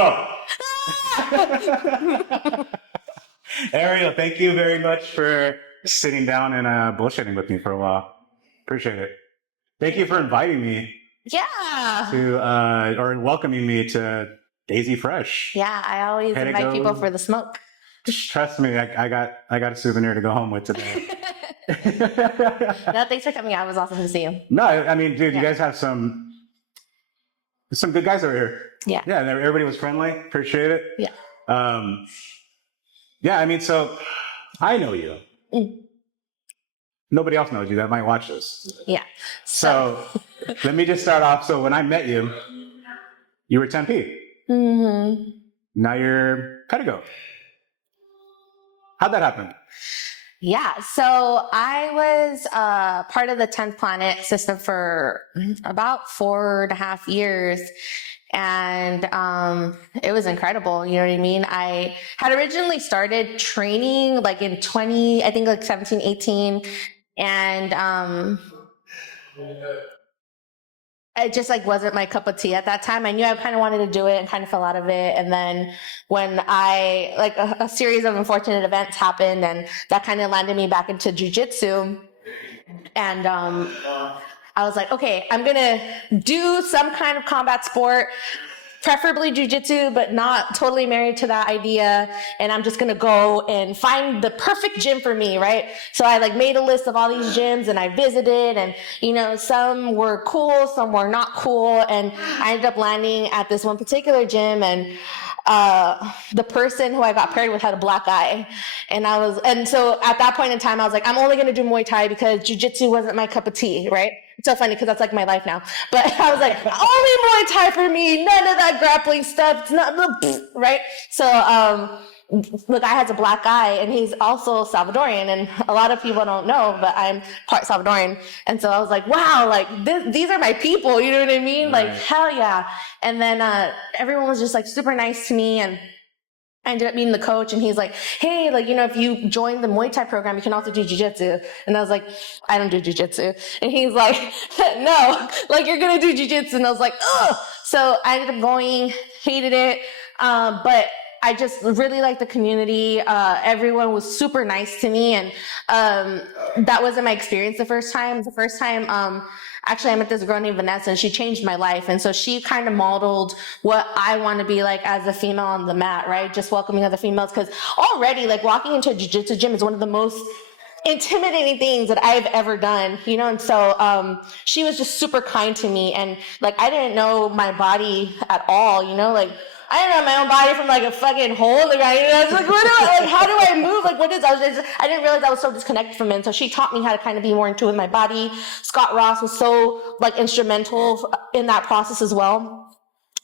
go. Auriell, thank you very much for sitting down and bullshitting with me for a while. Appreciate it. Thank you for inviting me. Yeah. Or welcoming me to Daisy Fresh. Yeah, I always invite people for the smoke. Trust me, I got a souvenir to go home with today. No, thanks for coming out. It was awesome to see you. No, I mean, dude, you guys have some good guys over here. Yeah. Yeah, and everybody was friendly. Appreciate it. Yeah. Yeah, I mean, so I know you. Nobody else knows you that might watch this. Yeah. So let me just start off. So when I met you, you were Tempe. Mm-hmm. Now you're Pedigo. How'd that happen? Yeah, so I was part of the 10th Planet system for about 4.5 years. And it was incredible. You know what I mean? I had originally started training like in 17, 18. And it just like wasn't my cup of tea at that time. I knew I kind of wanted to do it and kind of fell out of it. And then when a series of unfortunate events happened, and that kind of landed me back into jiu-jitsu. And I was like, okay, I'm going to do some kind of combat sport, preferably jiu-jitsu, but not totally married to that idea. And I'm just going to go and find the perfect gym for me, right? So I like made a list of all these gyms and I visited, and, you know, some were cool, some were not cool. And I ended up landing at this one particular gym, and the person who I got paired with had a black eye. And so at that point in time, I was like, I'm only going to do Muay Thai because jiu-jitsu wasn't my cup of tea, right? It's so funny because that's like my life now. But I was like, only Muay Thai for me, none of that grappling stuff. It's not, right? So, the guy has a black eye, and he's also Salvadorian, and a lot of people don't know, but I'm part Salvadorian. And so I was like, wow, like these are my people, you know what I mean? Right. Like, hell yeah. And then everyone was just like super nice to me, and I ended up meeting the coach, and he's like, hey, like, you know, if you join the Muay Thai program, you can also do jiu-jitsu. And I was like, I don't do jiu-jitsu. And he's like, no, like, you're going to do jiu-jitsu. And I was like, ugh. So I ended up going, hated it. But I just really liked the community. Everyone was super nice to me. And that wasn't my experience the first time. Actually, I met this girl named Vanessa, and she changed my life. And so she kind of modeled what I want to be like as a female on the mat, right? Just welcoming other females. Because already, like, walking into a jiu-jitsu gym is one of the most intimidating things that I've ever done, you know? And so she was just super kind to me. And, like, I didn't know my body at all, you know? Like, I didn't know my own body from like a fucking hole in the ground. I was like, how do I move? Like, what is, I didn't realize I was so disconnected from it. And so she taught me how to kind of be more in tune with my body. Scott Ross was so like instrumental in that process as well.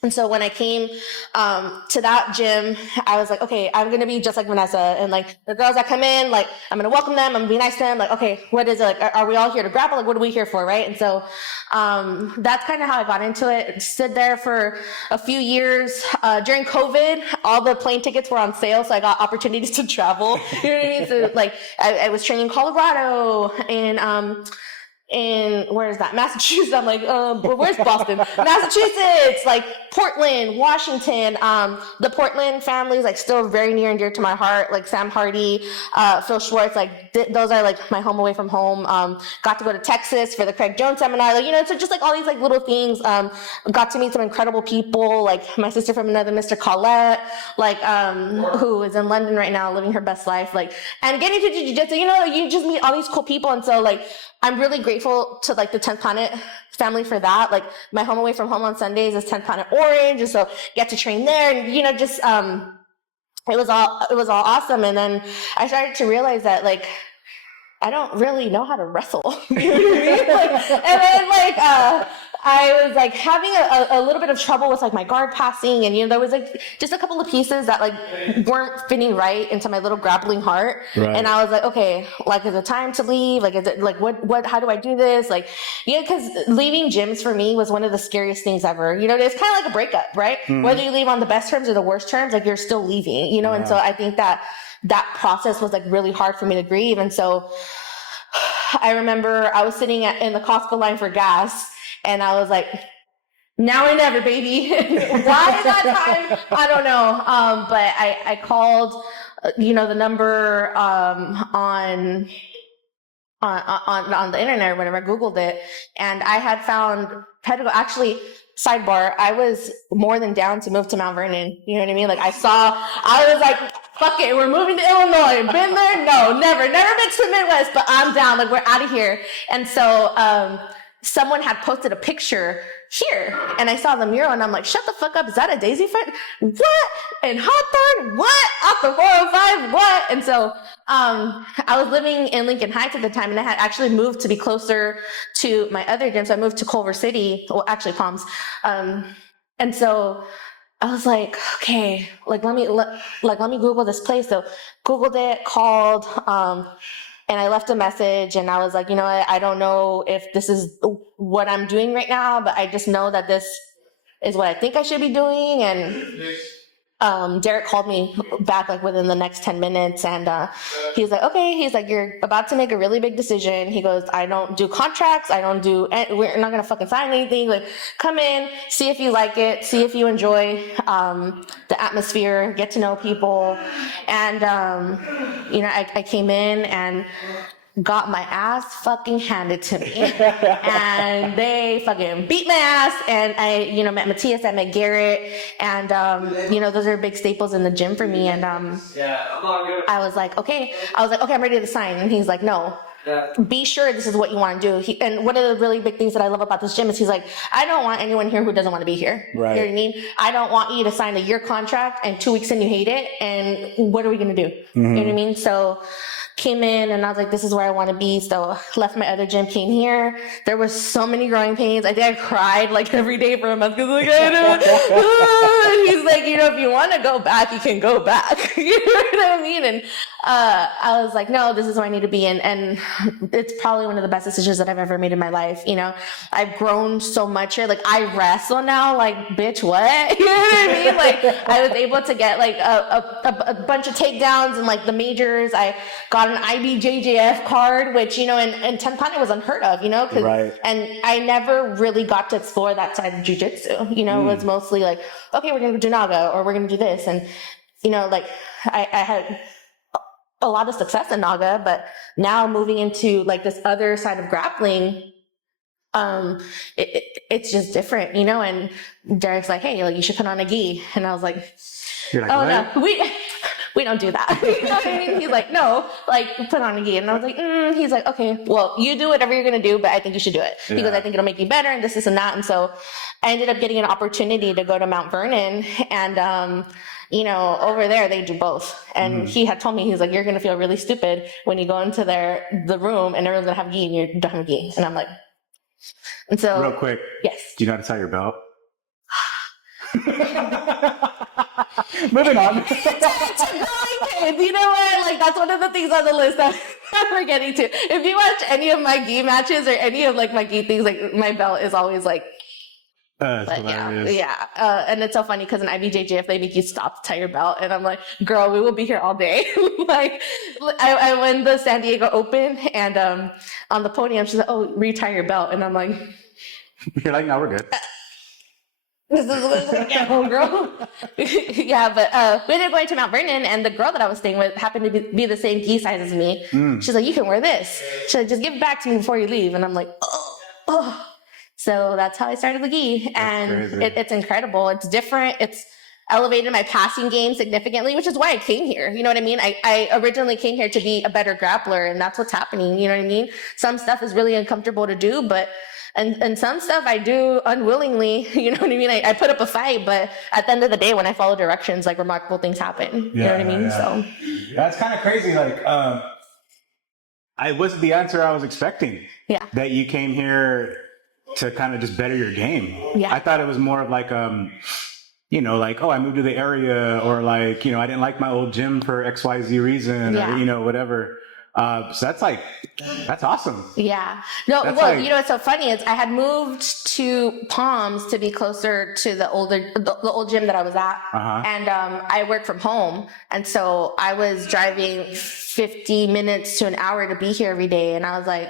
And so when I came to that gym, I was like, okay, I'm going to be just like Vanessa. And like the girls that come in, like, I'm going to welcome them. I'm going to be nice to them. Like, okay, what is it? Like, are we all here to grapple? Like, what are we here for? Right. And so that's kind of how I got into it. Stood there for a few years. During COVID, all the plane tickets were on sale. So I got opportunities to travel. You know what I mean? So like I was training in Colorado and where is that? Massachusetts. I'm like, where's Boston? Massachusetts, like Portland, Washington. The Portland family is like still very near and dear to my heart. Like Sam Hardy, Phil Schwartz, like those are like my home away from home. Got to go to Texas for the Craig Jones seminar. Like, you know, so just like all these like little things. Got to meet some incredible people, like my sister from another Mr. Colette, like, who is in London right now, living her best life. Like, and getting to jiu-jitsu, you know, you just meet all these cool people. And so like, I'm really grateful to like the 10th Planet family for that. Like my home away from home on Sundays is 10th Planet Orange. And so get to train there, and, you know, just, it was all awesome. And then I started to realize that like, I don't really know how to wrestle. You know what I mean? Like, and then like, I was like having a little bit of trouble with like my guard passing, and, you know, there was like just a couple of pieces that like weren't fitting right into my little grappling heart. Right. And I was like, okay, like, is it time to leave? Like, is it like, how do I do this? Like, yeah, because leaving gyms for me was one of the scariest things ever. You know, it's kind of like a breakup, right? Mm-hmm. Whether you leave on the best terms or the worst terms, like you're still leaving, you know? Yeah. And so I think that process was like really hard for me to grieve. And so I remember I was sitting in the Costco line for gas, and I was like, now or never, baby. Why that time? I don't know. But I called, the number on the internet or whatever. I Googled it, and I had found Pedigo. Actually, sidebar, I was more than down to move to Mount Vernon. You know what I mean? Like I was like, fuck it, we're moving to Illinois. Been there? No, never been to the Midwest, but I'm down. Like, we're out of here. And so someone had posted a picture here, and I saw the mural, and I'm like, shut the fuck up, is that a daisy foot? What? In Hawthorne? What? Off the 405? What? And so I was living in Lincoln Heights at the time, and I had actually moved to be closer to my other gym, so I moved to Culver City, well, actually Palms. And so I was like, okay, like let me Google this place. So Googled it, called, and I left a message, and I was like, you know what, I don't know if this is what I'm doing right now, but I just know that this is what I think I should be doing. And Derek called me back like within the next 10 minutes, and he's like, okay, he's like, you're about to make a really big decision. He goes, I don't do contracts, we're not gonna fucking sign anything. Like, come in, see if you like it, see if you enjoy the atmosphere, get to know people. And I came in and got my ass fucking handed to me. And they fucking beat my ass. And I, met Matthias, I met Garrett. And, those are big staples in the gym for me. And I was like, okay, I'm ready to sign. And he's like, no. Be sure this is what you want to do. And one of the really big things that I love about this gym is he's like, I don't want anyone here who doesn't want to be here. Right. You know what I mean? I don't want you to sign a year contract and 2 weeks in you hate it. And what are we going to do? Mm-hmm. You know what I mean? So came in and I was like, this is where I want to be. So left my other gym, came here. There was so many growing pains. I think I cried like every day for a month because like, I don't. He's like, if you want to go back, you can go back. You know what I mean? And I was like, no, this is where I need to be. And it's probably one of the best decisions that I've ever made in my life. I've grown so much here. Like, I wrestle now. Like, bitch, what? You know what I mean? Like, I was able to get like a bunch of takedowns and like the majors. I got an IBJJF card, which, in 10th Planet was unheard of, Right. And I never really got to explore that side of jiu-jitsu. It was mostly like, okay, we're going to do Naga or we're going to do this. And, I had a lot of success in Naga, but now moving into like this other side of grappling, it's just different, and Derek's like, hey, like, you should put on a gi. And I was like, You're like, oh what? no, we don't do that. You know what I mean? He's like, no, like, put on a gi. And I was like, he's like, okay, well, you do whatever you're going to do, but I think you should do it. He goes, I think it'll make you better and this and that. And so I ended up getting an opportunity to go to Mount Vernon, and, over there they do both. And he had told me, he's like, you're going to feel really stupid when you go into the room and everyone's going to have gi and you don't have a gi. And I'm like, and so. Real quick. Yes. Do you know how to tie your belt? Moving on. You know what? Like, that's one of the things on the list that we're getting to. If you watch any of my gi matches or any of like my gi things, like my belt is always like. Yeah. And it's so funny because in IBJJF they make you stop to tie your belt, and I'm like, girl, we will be here all day. Like, I won the San Diego Open, and on the podium she's like, oh, retie your belt, and I'm like, you're like, no, we're good. This is homegirl. Yeah, but we ended up going to Mount Vernon, and the girl that I was staying with happened to be the same gi size as me. She's like, you can wear this. She's like, just give it back to me before you leave. And I'm like, oh. So that's how I started the gi. And it's incredible. It's different. It's elevated my passing game significantly, which is why I came here. You know what I mean? I originally came here to be a better grappler, and that's what's happening. You know what I mean? Some stuff is really uncomfortable to do, but and some stuff I do unwillingly, you know what I mean? I put up a fight, but at the end of the day, when I follow directions, like, remarkable things happen. You know what I mean? Yeah. So that's kind of crazy. Like, I wasn't the answer I was expecting. Yeah. That you came here to kind of just better your game. Yeah. I thought it was more of like, like, oh, I moved to the area, or like, I didn't like my old gym for XYZ reason, or, whatever. So that's awesome. Yeah. No, that's well, what's so funny is I had moved to Palms to be closer to the old gym that I was at. And I work from home. And so I was driving 50 minutes to an hour to be here every day. And I was like,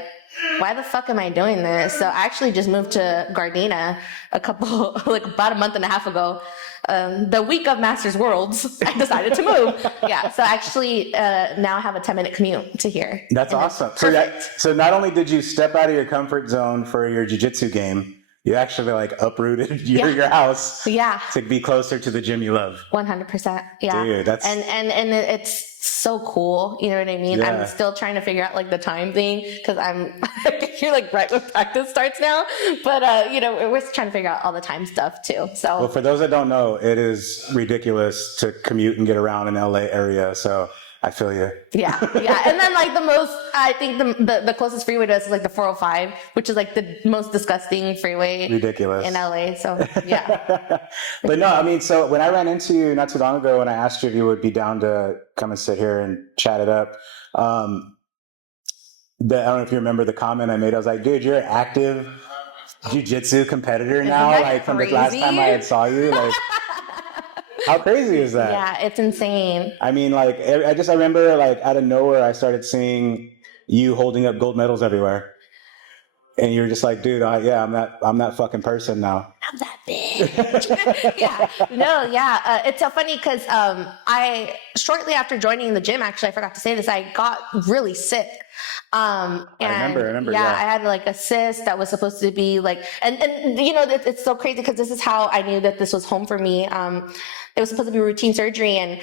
why the fuck am I doing this? So I actually just moved to Gardena about a month and a half ago. The week of Masters Worlds, I decided to move. Yeah. So actually now I have a 10-minute commute to here. That's awesome. So not only did you step out of your comfort zone for your jiu-jitsu game, you actually like uprooted your house to be closer to the gym you love. 100%. Yeah. Dude, that's... And it's so cool. You know what I mean? Yeah. I'm still trying to figure out like the time thing because I'm you're like right when practice starts now. But you know, we're trying to figure out all the time stuff too. So well, for those that don't know, it is ridiculous to commute and get around in the LA area. So I feel you. Yeah. And then like I think the closest freeway to us is like the 405, which is like the most disgusting freeway. Ridiculous. In LA. So yeah. But no, I mean, so when I ran into you not too long ago and I asked you if you would be down to come and sit here and chat it up, I don't know if you remember the comment I made. I was like, dude, you're an active jiu-jitsu competitor now. Like from the last time I had saw you, like how crazy is that? Yeah, it's insane. I mean, like, I remember, like, out of nowhere, I started seeing you holding up gold medals everywhere. And you're just like, dude, I'm that fucking person now. I'm that bitch. It's so funny because I, shortly after joining the gym, actually, I forgot to say this, I got really sick. I remember. Yeah, I had like a cyst that was supposed to be like, and you know, it's so crazy because this is how I knew that this was home for me. It was supposed to be routine surgery, and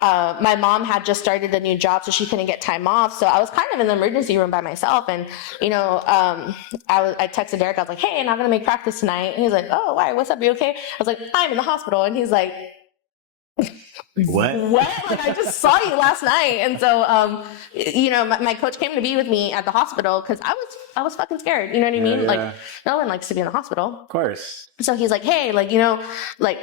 my mom had just started a new job, so she couldn't get time off. So I was kind of in the emergency room by myself, and you know, I texted Derek. I was like, "Hey, I'm not gonna make practice tonight." And he's like, "Oh, why? What's up? You okay?" I was like, "I'm in the hospital," and he's like, What? Like, I just saw you last night. And so, you know, my coach came to be with me at the hospital because I was fucking scared. You know what I mean? Yeah. Like, no one likes to be in the hospital. Of course. So he's like, hey, like, you know, like,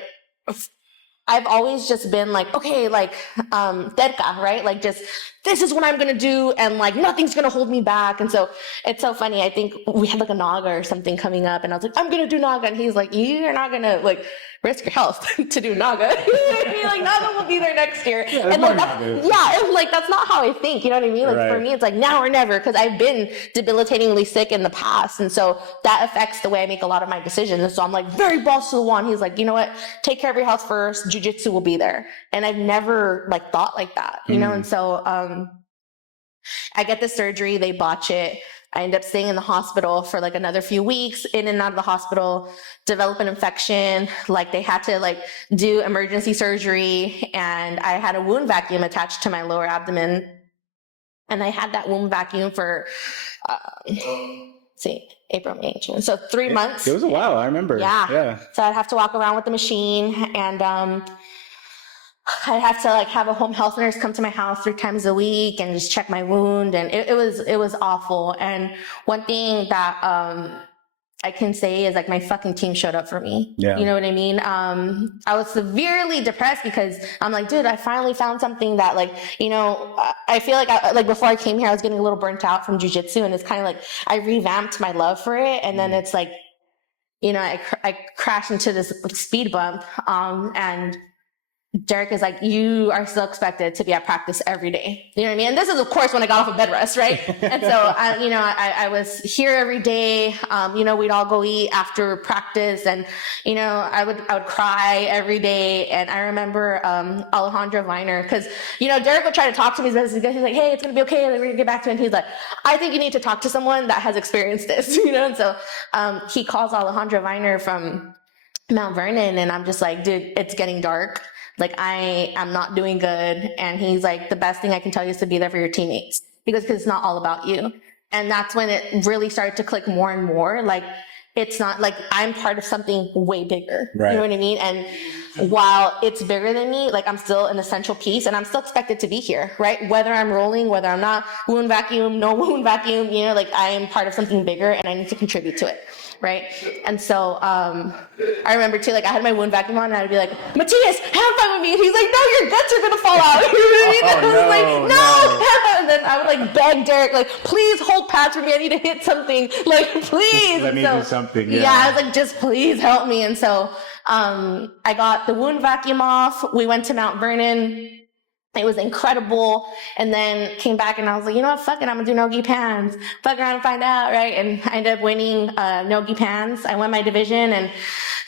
I've always just been like, okay, like, terca, right? Like, just, this is what I'm going to do. And like, nothing's going to hold me back. And so it's so funny. I think we had like a Naga or something coming up, and I was like, I'm going to do Naga. And he's like, you're not going to like risk your health to do Naga. Like, Naga will be there next year. Yeah, and like, that's not how I think. You know what I mean? Like, for me, it's like now or never, because I've been debilitatingly sick in the past. And so that affects the way I make a lot of my decisions. And so I'm like, very balls to the wall. And he's like, you know what? Take care of your health first. Jiu-jitsu will be there. And I've never like thought like that, you know? And so, I get the surgery, they botch it. I end up staying in the hospital for like another few weeks, in and out of the hospital, develop an infection. Like, they had to like do emergency surgery, and I had a wound vacuum attached to my lower abdomen. And I had that wound vacuum for, April, May, June. So 3 months. It was a while. I remember. Yeah. So I'd have to walk around with the machine, and, I'd have to like have a home health nurse come to my house 3 times a week and just check my wound. And it was awful. And one thing that, I can say is like my fucking team showed up for me. Yeah. You know what I mean? I was severely depressed because I'm like, dude, I finally found something that like, you know, I feel like before I came here, I was getting a little burnt out from jiu-jitsu, and it's kind of like, I revamped my love for it. And then it's like, you know, I crashed into this speed bump, and Derek is like, you are still expected to be at practice every day. You know what I mean? And this is, of course, when I got off of bed rest, right? And so, I was here every day. You know, we'd all go eat after practice, and, you know, I would cry every day. And I remember, Alejandro Viner, because, you know, Derek would try to talk to me. He's like, hey, it's going to be okay. We're going to get back to it. And he's like, I think you need to talk to someone that has experienced this, you know? And so, he calls Alejandro Viner from Mount Vernon, and I'm just like, dude, it's getting dark. Like, I am not doing good. And he's like, the best thing I can tell you is to be there for your teammates, because it's not all about you. And that's when it really started to click more and more. Like, it's not like I'm part of something way bigger. Right. You know what I mean? And while it's bigger than me, like, I'm still an essential piece, and I'm still expected to be here, right? Whether I'm rolling, whether I'm not, wound vacuum, no wound vacuum, you know, like, I am part of something bigger, and I need to contribute to it. Right. And so, I remember too, like, I had my wound vacuum on, and I'd be like, Matthias, have fun with me. And he's like, no, your guts are going to fall out. You know what I mean? And I was like, no. And then I would like beg Derek, like, please hold pads for me. I need to hit something. Like, please. Let me do something. Yeah. I was like, just please help me. And so, I got the wound vacuum off. We went to Mount Vernon. It was incredible. And then came back and I was like, you know what? Fuck it. I'm going to do Nogi Pans. Fuck around and find out. Right. And I ended up winning Nogi Pans. I won my division and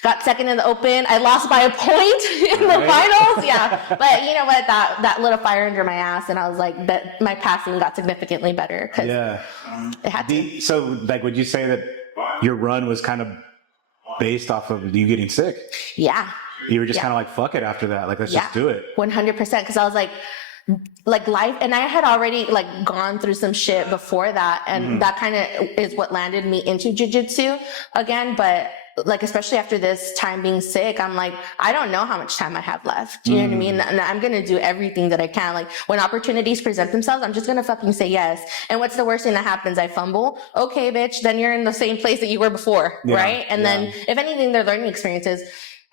got second in the open. I lost by a point in the finals. Yeah. But you know what? That lit a fire under my ass. And I was like, that my passing got significantly better. Yeah. It had to. So like, would you say that your run was kind of based off of you getting sick? Yeah. You were just kind of like, fuck it after that. Like, let's just do it. 100%. Cause I was like life. And I had already like gone through some shit before that. And that kind of is what landed me into jiu-jitsu again. But like, especially after this time being sick, I'm like, I don't know how much time I have left. Do you know what I mean? And I'm going to do everything that I can. Like when opportunities present themselves, I'm just going to fucking say yes. And what's the worst thing that happens? I fumble. Okay, bitch. Then you're in the same place that you were before. Right. And then if anything, they're learning experiences.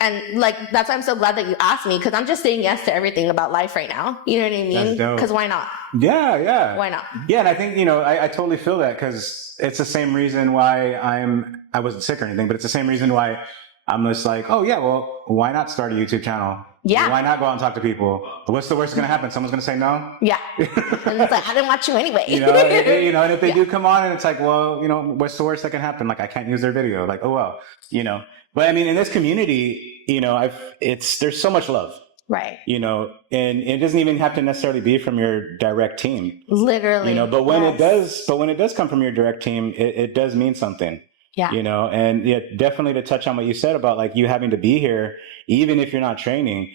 And like, that's why I'm so glad that you asked me, because I'm just saying yes to everything about life right now. You know what I mean? Because why not? Yeah, yeah. Why not? Yeah, and I think, you know, I totally feel that, because it's the same reason why I wasn't sick or anything, but it's the same reason why I'm just like, oh yeah, well, why not start a YouTube channel? Yeah. Why not go out and talk to people? What's the worst going to happen? Someone's going to say no? Yeah. And it's like, I didn't watch you anyway. And if they do come on and it's like, well, you know, what's the worst that can happen? Like, I can't use their video. Like, oh, well, you know. But I mean, in this community, you know, there's so much love. Right. You know, and it doesn't even have to necessarily be from your direct team. Literally. You know, but when it does come from your direct team, it does mean something. Yeah. You know, and yeah, definitely to touch on what you said about like you having to be here, even if you're not training,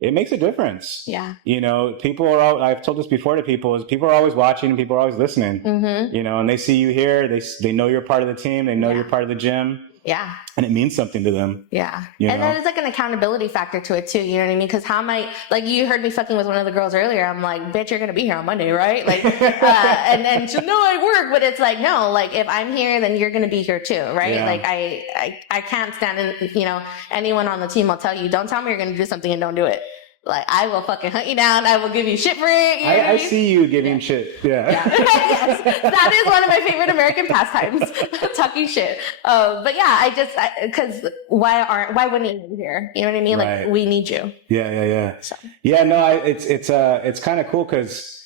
it makes a difference. Yeah. You know, I've told this before to people, is people are always watching and people are always listening, you know, and they see you here, they know you're part of the team, they know you're part of the gym. Yeah. And it means something to them. Yeah. And then it's like an accountability factor to it too. You know what I mean? Because how am I, like you heard me fucking with one of the girls earlier. I'm like, bitch, you're going to be here on Monday, right? Like, and then she'll know I work, but it's like, no, like if I'm here, then you're going to be here too. Right. Yeah. Like I can't stand in, you know, anyone on the team will tell you, don't tell me you're going to do something and don't do it. Like, I will fucking hunt you down. I will give you shit for it. You know I see you giving shit. Yeah. Yes. That is one of my favorite American pastimes. Talking shit. But yeah, cause why wouldn't you be here? You know what I mean? Right. Like, we need you. Yeah. So. Yeah, no, it's kind of cool cause,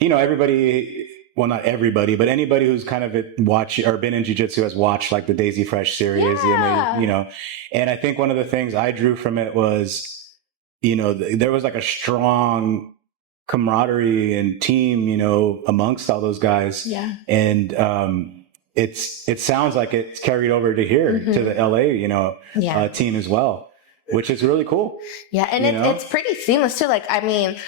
you know, everybody, well, not everybody, but anybody who's kind of watched or been in jiu-jitsu has watched like the Daisy Fresh series, you know, and I think one of the things I drew from it was, you know, there was like a strong camaraderie and team, you know, amongst all those guys. Yeah. And it sounds like it's carried over to here, to the LA, you know, team as well, which is really cool. Yeah. And it's pretty seamless too. Like, I mean,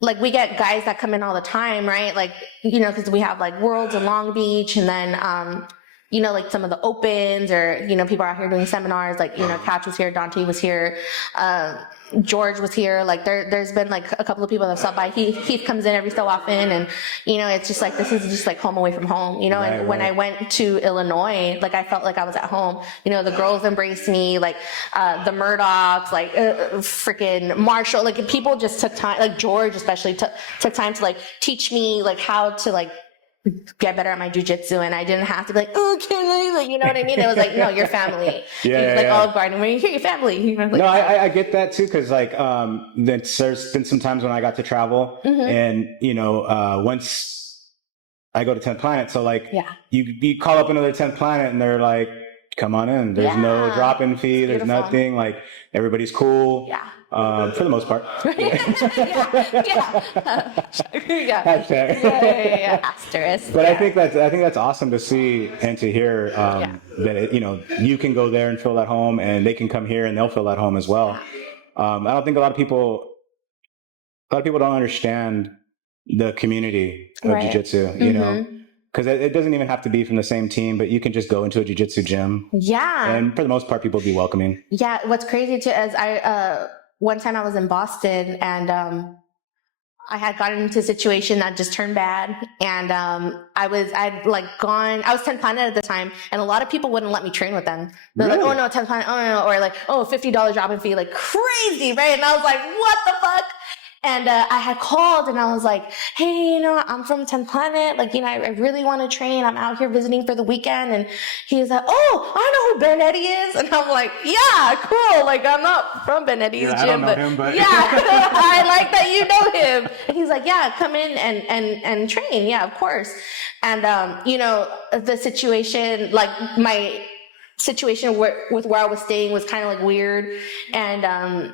like we get guys that come in all the time, right? Like, you know, cause we have like Worlds in Long Beach and then, you know, like some of the opens or, you know, people are out here doing seminars, like, you know, Catch was here, Dante was here, George was here. Like there's been like a couple of people that have stopped by. Heath comes in every so often and, you know, it's just like, this is just like home away from home, you know, and when I went to Illinois, like I felt like I was at home, you know, the girls embraced me, like, the Murdochs, like, freaking Marshall, like people just took time, like George especially took time to like teach me like how to like, get better at my jujitsu, and I didn't have to be like, oh, can I? Like, you know what I mean? It was like, no, your family. Like Olive Garden, when you hear your family. You know, like, no, I get that too, because like there's been some times when I got to travel, and you know, once I go to 10th Planet, so like you call up another 10th Planet, and they're like, come on in. There's no drop-in fee. There's nothing. Like everybody's cool. Yeah. For the most part. Asterisk. But I think that's awesome to see and to hear that it, you know, you can go there and feel at home, and they can come here and they'll feel at home as well. I don't think a lot of people don't understand the community of jiu-jitsu, you know. Because it doesn't even have to be from the same team, but you can just go into a jiu-jitsu gym. Yeah. And for the most part, people will be welcoming. Yeah. What's crazy too is one time I was in Boston and I had gotten into a situation that just turned bad. And I was 10th Planet at the time, and a lot of people wouldn't let me train with them. They're like, oh no, 10th Planet, oh no, or like, oh, $50 drop-in fee, like crazy, right? And I was like, what the fuck? And I had called and I was like, hey, I'm from 10th Planet. Like, I really want to train. I'm out here visiting for the weekend. And he's like, oh, I know who Benetti is. And I'm like, yeah, cool. Like, I'm not from Benetti's gym. I don't know him, but yeah, I like that you know him. And he's like, yeah, come in and train. Yeah, of course. And, the situation, like my situation with where I was staying was kind of like weird. And,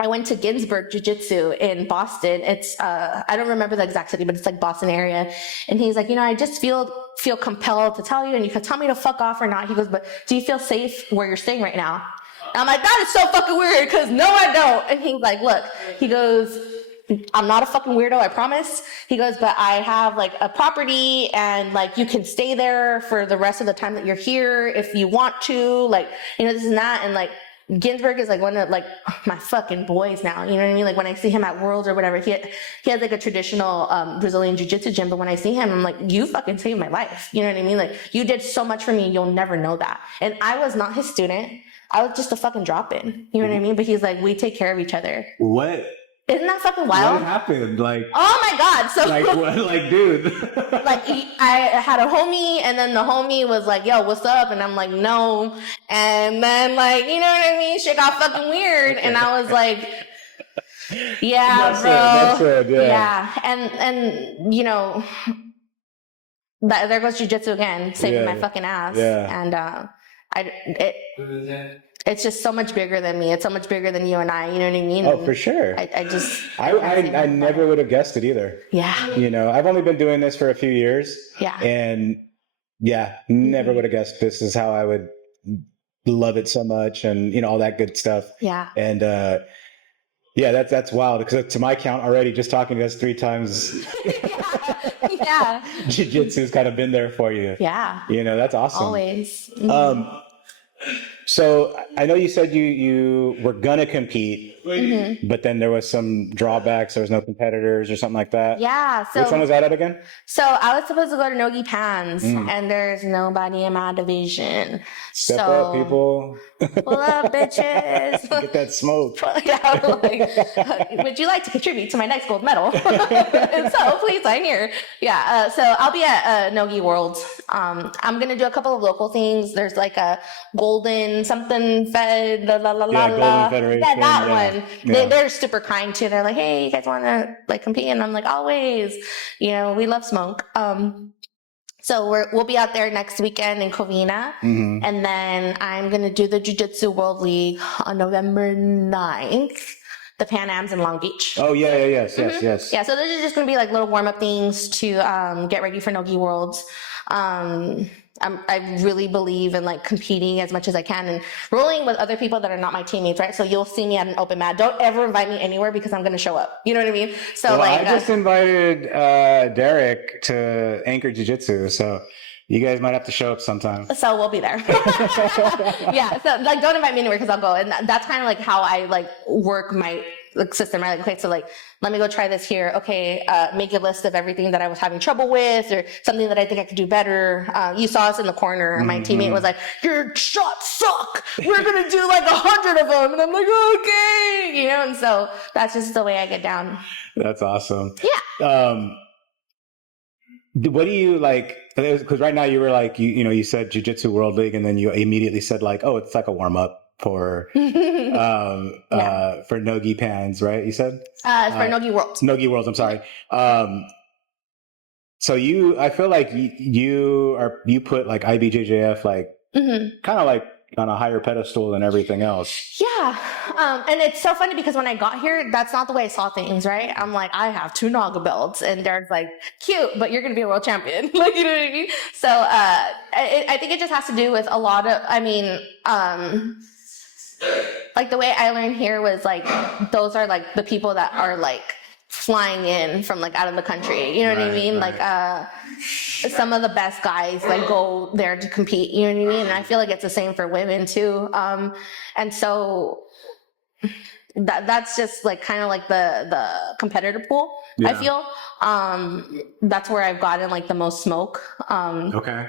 I went to Ginsburg Jiu-Jitsu in Boston. It's, I don't remember the exact city, but it's like Boston area. And he's like, I just feel compelled to tell you, and you can tell me to fuck off or not. He goes, but do you feel safe where you're staying right now? And I'm like, that is so fucking weird, because no, I don't. And he's like, look, he goes, I'm not a fucking weirdo, I promise. He goes, but I have like a property and like you can stay there for the rest of the time that you're here if you want to, like, this and that. And like, Ginsburg is like one of like my fucking boys now. You know what I mean? Like when I see him at Worlds or whatever, he has like a traditional Brazilian jiu-jitsu gym. But when I see him, I'm like, you fucking saved my life. You know what I mean? Like you did so much for me. You'll never know that. And I was not his student. I was just a fucking drop-in. You know what I mean? But he's like, we take care of each other. What? Isn't that fucking wild? What happened? Like, oh my God. So like what? Like, dude. like I had a homie and then the homie was like, yo, what's up? And I'm like, no. And then like, you know what I mean? Shit got fucking weird. And I was like, yeah, bro. That's it, yeah. And there goes jiu-jitsu again, saving my fucking ass. Yeah. And it's just so much bigger than me. It's so much bigger than you and I. You know what I mean? Oh, for sure. I never would have guessed it either. Yeah. I've only been doing this for a few years. Yeah. And never would have guessed this is how I would love it so much and, all that good stuff. Yeah. And, that's wild because to my count already, just talking to us 3 times. Yeah. Jiu-jitsu's kind of been there for you. Yeah. That's awesome. Always. So I know you said you were gonna compete, but then there was some drawbacks. There was no competitors or something like that. Yeah. So which one was that at again? So I was supposed to go to Nogi Pans, and there's nobody in my division. Step up, people. Pull up, bitches. Get that smoke. Would you like to contribute to my next gold medal? And so please sign here. Yeah. So I'll be at Nogi Worlds. I'm gonna do a couple of local things. There's like a golden something fed, Golden Federation. That one. They're super kind too. They're like, hey, you guys want to like compete? And I'm like, always. We love smoke. So we'll be out there next weekend in Covina, and then I'm gonna do the Jiu-Jitsu World League on November 9th. The Pan Ams in Long Beach. Oh yes. Yeah, so those are just gonna be like little warm-up things to get ready for Nogi Worlds. I really believe in like competing as much as I can and rolling with other people that are not my teammates, right? So you'll see me at an open mat. Don't ever invite me anywhere because I'm going to show up. You know what I mean? So I just invited Derek to Anchor Jiu-Jitsu, so you guys might have to show up sometime. So we'll be there. Yeah. So like, don't invite me anywhere because I'll go. And that's kind of like how I like work my system, right? Okay, so like, let me go try this here. Okay, make a list of everything that I was having trouble with or something that I think I could do better. You saw us in the corner. My teammate was like, your shots suck. We're going to do like 100 of them. And I'm like, okay. And so that's just the way I get down. That's awesome. Yeah. What do you like? Because right now you were like, you said Jiu-Jitsu World League, and then you immediately said like, oh, it's like a warm up for for Nogi Pans, right? You said for Nogi Worlds. Nogi Worlds. I'm sorry. So I feel like you put like IBJJF like kind of like on a higher pedestal than everything else. Yeah. And it's so funny because when I got here, that's not the way I saw things, right? I'm like, I have 2 Naga belts, and Derek's like, cute, but you're going to be a world champion. Like, you know what I mean? So, I think it just has to do with a lot of, like the way I learned here was like, those are like the people that are like flying in from like out of the country. You know what I mean? Right. Like, some of the best guys like go there to compete. You know what I mean? And I feel like it's the same for women too. And so that's just like kind of like the competitor pool. Yeah. I feel, that's where I've gotten like the most smoke. Okay.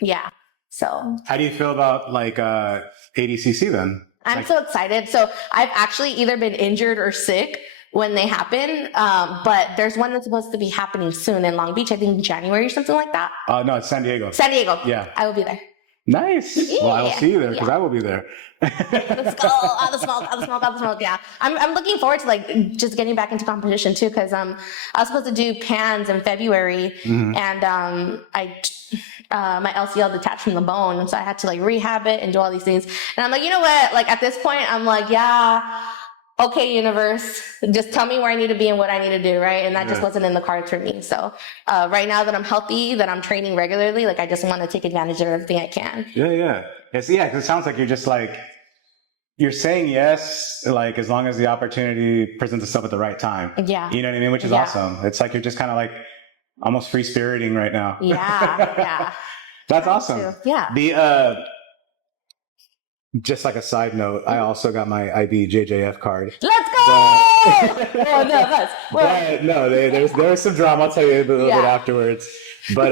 Yeah. So how do you feel about like, ADCC then? I'm so excited. So I've actually either been injured or sick when they happen. But there's one that's supposed to be happening soon in Long Beach, I think January or something like that. No, it's San Diego. San Diego. Yeah. I will be there. Nice. Yeah. Well, I will see you there because I will be there. Let's go. All the smoke. Yeah. I'm looking forward to like just getting back into competition too, because I was supposed to do Pans in February, and my LCL detached from the bone, and so I had to like rehab it and do all these things. And I'm like, you know what? Like at this point, I'm like, yeah. Okay, universe, just tell me where I need to be and what I need to do, right? And that just wasn't in the cards for me. So right now that I'm healthy, that I'm training regularly, like I just want to take advantage of everything I can. Yeah. Because it sounds like you're just like, you're saying yes, like as long as the opportunity presents itself at the right time. Yeah. You know what I mean? Which is awesome. It's like you're just kind of like almost free spiriting right now. Yeah. That's awesome. Yeah. Just like a side note, I also got my IBJJF card. Let's go! There was some drama. I'll tell you a little bit afterwards. But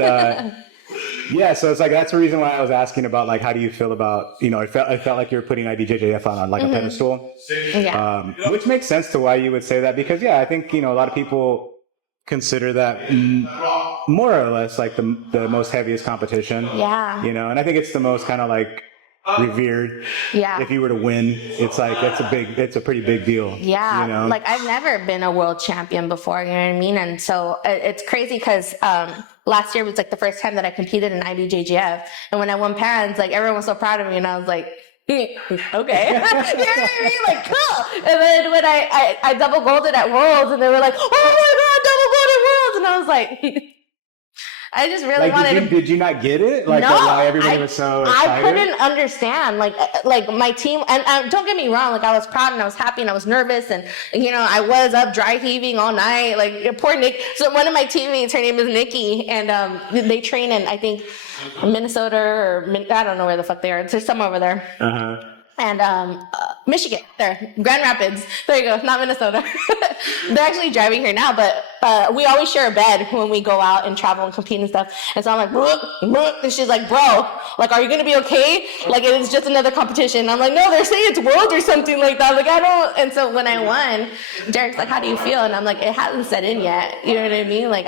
so it's like that's the reason why I was asking about like how do you feel about I felt like you were putting IBJJF on like a pedestal, which makes sense to why you would say that because I think a lot of people consider that more or less like the most heaviest competition. And I think it's the most kind of like revered. If you were to win, it's like it's a pretty big deal. Like I've never been a world champion before, you know what I mean? And so it's crazy because last year was like the first time that I competed in IBJJF, and when I won Pans, like everyone was so proud of me, and I was like, okay. You know what I mean? Like, cool. And then when I double golded at Worlds, and they were like, oh my god, double gold at Worlds, and I was like I just really wanted to. Did you not get it? Like, no, why everybody was so excited? I couldn't understand. Like my team, and don't get me wrong. Like, I was proud and I was happy and I was nervous, and I was up dry heaving all night. Like, poor Nick. So one of my teammates, her name is Nikki, and they train in I think Minnesota or I don't know where the fuck they are. It's somewhere over there. And Michigan, there, Grand Rapids. There you go, not Minnesota. They're actually driving here now, but we always share a bed when we go out and travel and compete and stuff. And so I'm like, Brooke, and she's like, bro, like, are you gonna be okay? Like, it's just another competition. I'm like, no, they're saying it's world or something like that. Like, I don't. And so when I won, Derek's like, how do you feel? And I'm like, it hasn't set in yet. You know what I mean? Like,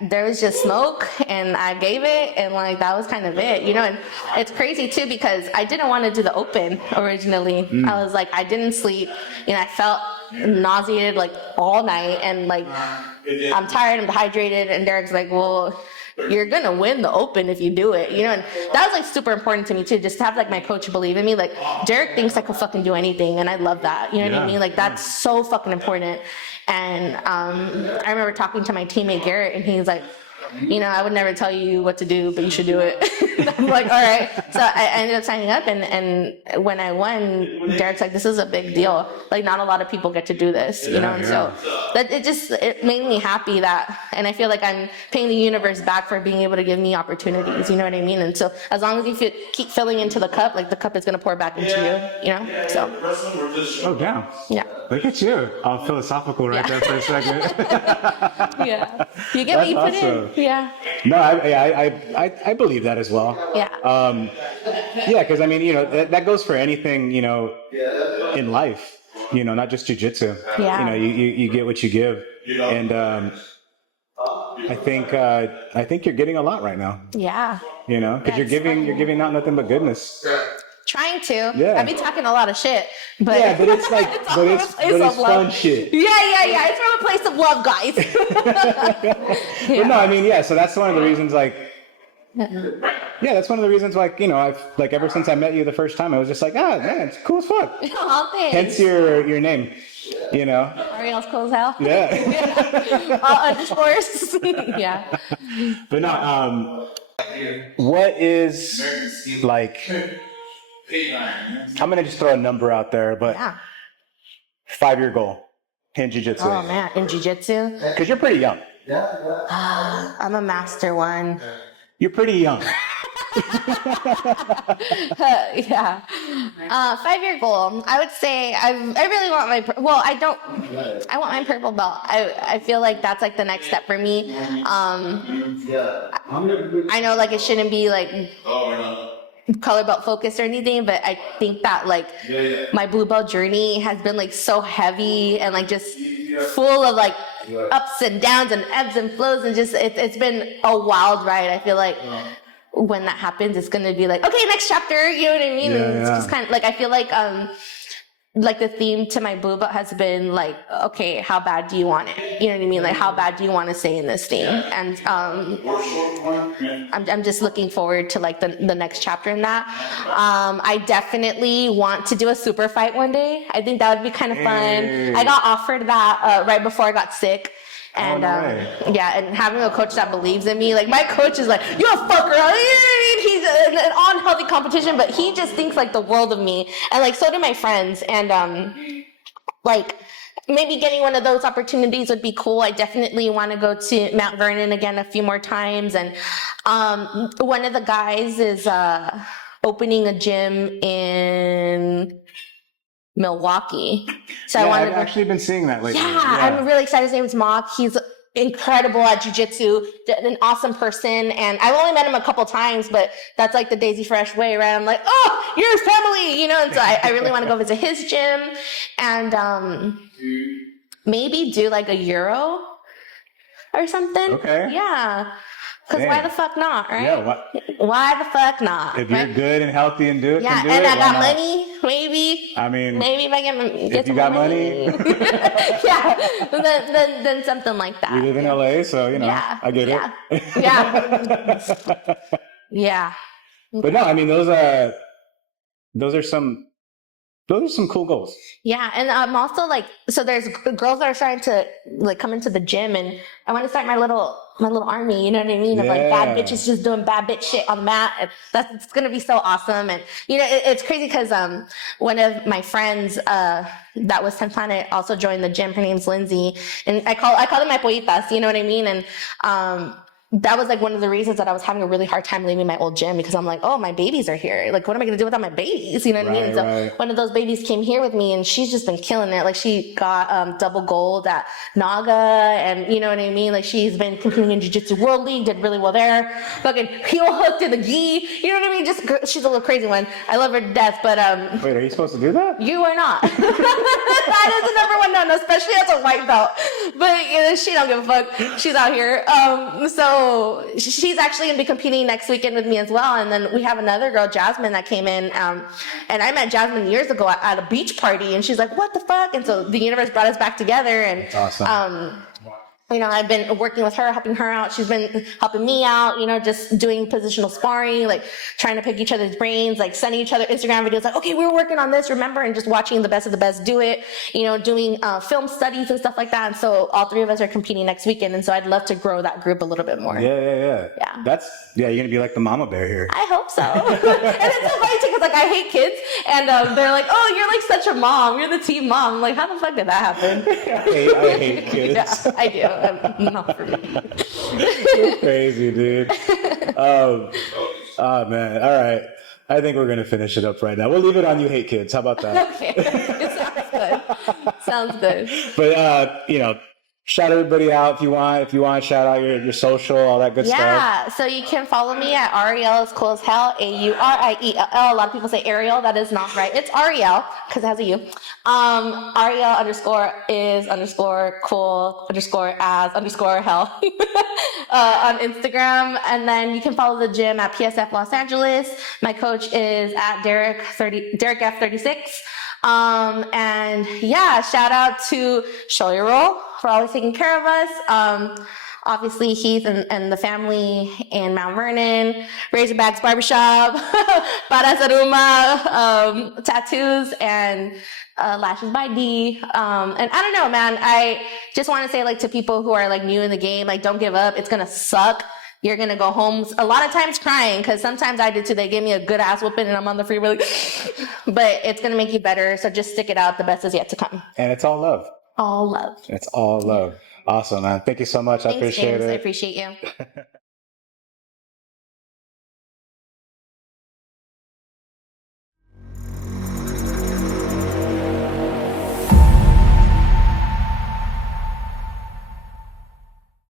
there was just smoke, and I gave it, and like that was kind of it, and it's crazy too because I didn't want to do the open originally. I was like, I didn't sleep, I felt nauseated like all night, and like I'm tired, I'm dehydrated, and Derek's like, well, you're gonna win the open if you do it, and that was like super important to me too, just to have like my coach believe in me. Like, Derek thinks I can fucking do anything, and I love that, you know what I mean? Like, that's so fucking important. And I remember talking to my teammate Garrett, and he's like, I would never tell you what to do, but you should do it. I'm like, all right. So I ended up signing up, and when I won, Derek's like, this is a big deal. Like, not a lot of people get to do this, and so that it made me happy and I feel like I'm paying the universe back for being able to give me opportunities, you know what I mean? And so as long as you keep filling into the cup, like the cup is going to pour back into you, so. Oh, damn. Yeah. Look at you. All philosophical right there for a second. Yeah. You get what you put in. Yeah. No, I believe that as well. Yeah. Because I mean, that goes for anything, in life, not just jiu-jitsu. Yeah. You get what you give, and I think you're getting a lot right now. Yeah. Because you're giving out nothing but goodness. Trying to. Yeah. I've been talking a lot of shit, but but it's like, it's fun shit. Yeah. It's from a place of love, guys. But no, I mean, so that's one of the reasons, like, that's one of the reasons, like, I've, like, ever since I met you the first time, I was just like, man, it's cool as fuck. Oh, thanks. Hence your name, Auriell's cool as hell. Yeah. All underscores. Yeah. But no, what is, like, I'm going to just throw a number out there, but 5-year goal in jiu-jitsu. Oh, man, in jiu-jitsu? Because you're pretty young. I'm a master one. You're pretty young. Yeah. 5-year goal. I would say I really want I want my purple belt. I feel like that's like the next step for me. I know like it shouldn't be like color belt focused or anything, but I think that like my blue belt journey has been like so heavy and like just full of like ups and downs and ebbs and flows, and just it's been a wild ride. I feel like when that happens, it's gonna be like, okay, next chapter, you know what I mean? And it's just kind of like, I feel like the theme to my blue belt has been like, okay, how bad do you want it? You know what I mean? Like, how bad do you want to stay in this thing? And I'm just looking forward to like the next chapter in that. I definitely want to do a super fight one day. I think that would be kind of fun. I got offered that right before I got sick. And yeah, and having a coach that believes in me, like my coach is like, you're a fucker. He's an unhealthy competition, but he just thinks like the world of me, and like so do my friends. And like maybe getting one of those opportunities would be cool. I definitely want to go to Mount Vernon again a few more times. And one of the guys is opening a gym in Milwaukee. So I've actually been seeing that lately. Yeah, I'm really excited. His name is Mock. He's incredible at jiu-jitsu, an awesome person. And I've only met him a couple times, but that's like the Daisy Fresh way, right? I'm like, oh, you're his family, you know? And so I really want to go visit his gym and maybe do like a Euro or something. Okay. Yeah. Because why the fuck not, right? Yeah, why the fuck not? If you're good and healthy and I got money, maybe. I mean, maybe if I get if you got money. yeah, then something like that. You live in LA, so, you know, I get it. Yeah. Yeah. But no, I mean, those are some cool goals. Yeah, and I'm also like, so there's girls that are starting to like come into the gym, and I want to start my little army, you know what I mean? Of like bad bitches just doing bad bitch shit on the mat. And it's gonna be so awesome. And you know, it's crazy because one of my friends that was 10 Planet also joined the gym. Her name's Lindsay, and I call them my pollitas, you know what I mean? And that was like one of the reasons that I was having a really hard time leaving my old gym, because I'm like, oh, my babies are here. Like, what am I going to do without my babies? You know what I mean? And so one of those babies came here with me, and she's just been killing it. Like, she got double gold at Naga, and you know what I mean? Like, she's been competing in Jiu-Jitsu World League, did really well there. Fucking heel hooked in the gi. You know what I mean? Just, she's a little crazy one. I love her to death, but wait, are you supposed to do that? You are not. That is the number one no, especially as a white belt. But you know, she don't give a fuck. She's out here. So she's actually going to be competing next weekend with me as well. And then we have another girl, Jasmine, that came in. And I met Jasmine years ago at a beach party, and she's like, what the fuck? And so the universe brought us back together. And that's awesome. You know, I've been working with her, helping her out. She's been helping me out, you know, just doing positional sparring, like trying to pick each other's brains, like sending each other Instagram videos like, okay, we were working on this, remember? And just watching the best of the best do it, you know, doing film studies and stuff like that. And so all three of us are competing next weekend. And so I'd love to grow that group a little bit more. Yeah. You're going to be like the mama bear here. I hope so. And it's so funny too, because like I hate kids. And they're like, oh, you're like such a mom. You're the team mom. I'm like, how the fuck did that happen? I hate kids. Yeah, I do. Not for me. Crazy, dude. Oh man. All right. I think we're gonna finish it up right now. We'll leave it on you hate kids. How about that? Okay. It sounds good. But you know, shout everybody out if you want. Shout out your social, all that good stuff. Yeah. So you can follow me at Auriell is cool as hell. Auriell. A lot of people say Ariel. That is not right. It's Auriell because it has a U. Auriell _ cool _ hell on Instagram. And then you can follow the gym at PSF Los Angeles. My coach is at Derek F36. And yeah, shout out to Showy Roll for always taking care of us. Obviously Heath and the family in Mount Vernon, Razorbacks Barbershop, Parasaruma, tattoos, and Lashes by D. And I don't know, man, I just want to say like to people who are like new in the game, like don't give up. It's going to suck. You're going to go home a lot of times crying, because sometimes I did too. They gave me a good ass whooping and I'm on the freeway like, but it's going to make you better. So just stick it out. The best is yet to come. And it's all love. All love. It's all love. Awesome, man. Thank you so much. Thanks, I appreciate James. it. I appreciate you.